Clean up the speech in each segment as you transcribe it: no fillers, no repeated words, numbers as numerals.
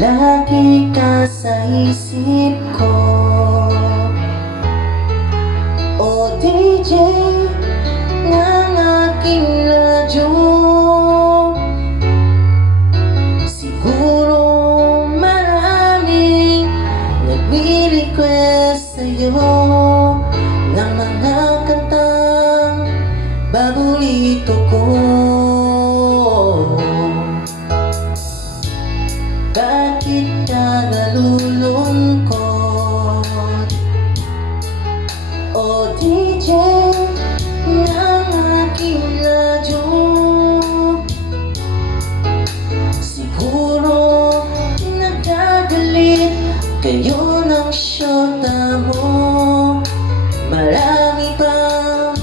Lagi ka sa isip ko, o DJ ng aking radyo. Siguro maraming nagre-request sa'yo ng mga kantang paborito ko. Bakit ka nalulungkot, o DJ ng aking radyo? Siguro nagagalit kayo ng syota mo. Marami pang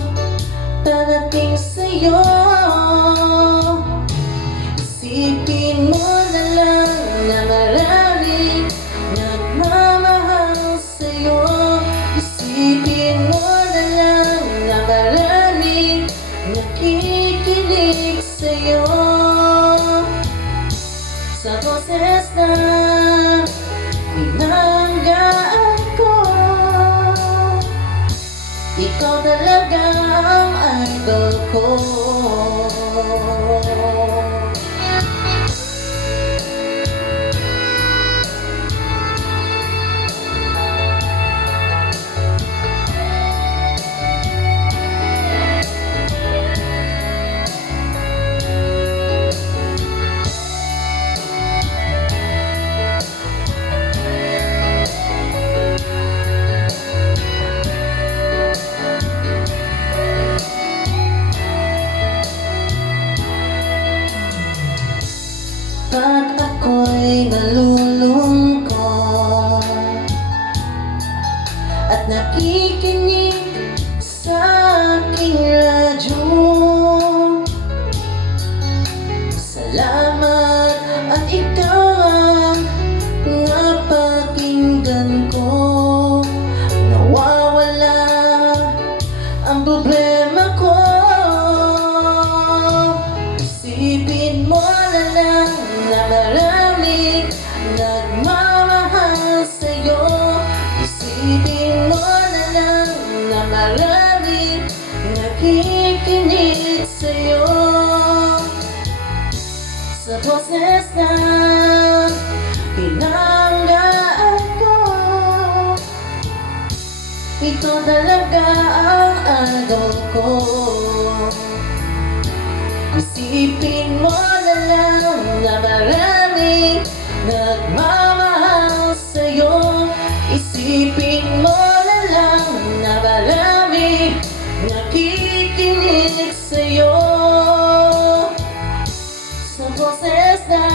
darating sa'yo. Isipin mo na lang na maraming nagmamahal sa'yo. Isipin mo na lang na maraming nakikinig sa'yo. Sa boses na pinanggaan ko, ikaw talaga ang idol ko. Pag ako'y nalulungkot at nakikinig sa aking radyo, salamat at ikaw ang napakinggan ko. Nawawala ang problema ko. Isipin mo na lang na maraming nagmamahal sa'yo. Isipin mo na lang na maraming nakikinig sa'yo. Sa boses na pinanggaan ko, ito talaga ang idol ko. Isipin mo na lang na maraming nagmamahal sa'yo. Isipin mo na lang na maraming nakikinig sa'yo. Sa boses na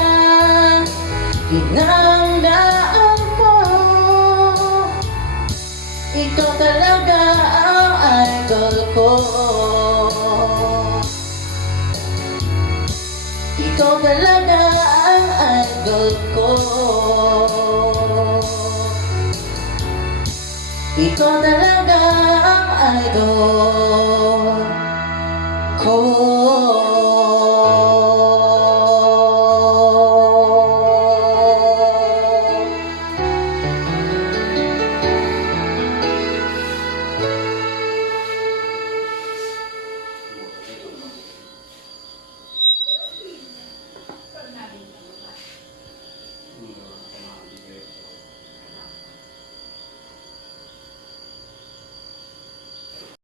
pinanggaan ko, ikaw talaga ang idol ko. Ikaw talaga ang idol ko. Ikaw talaga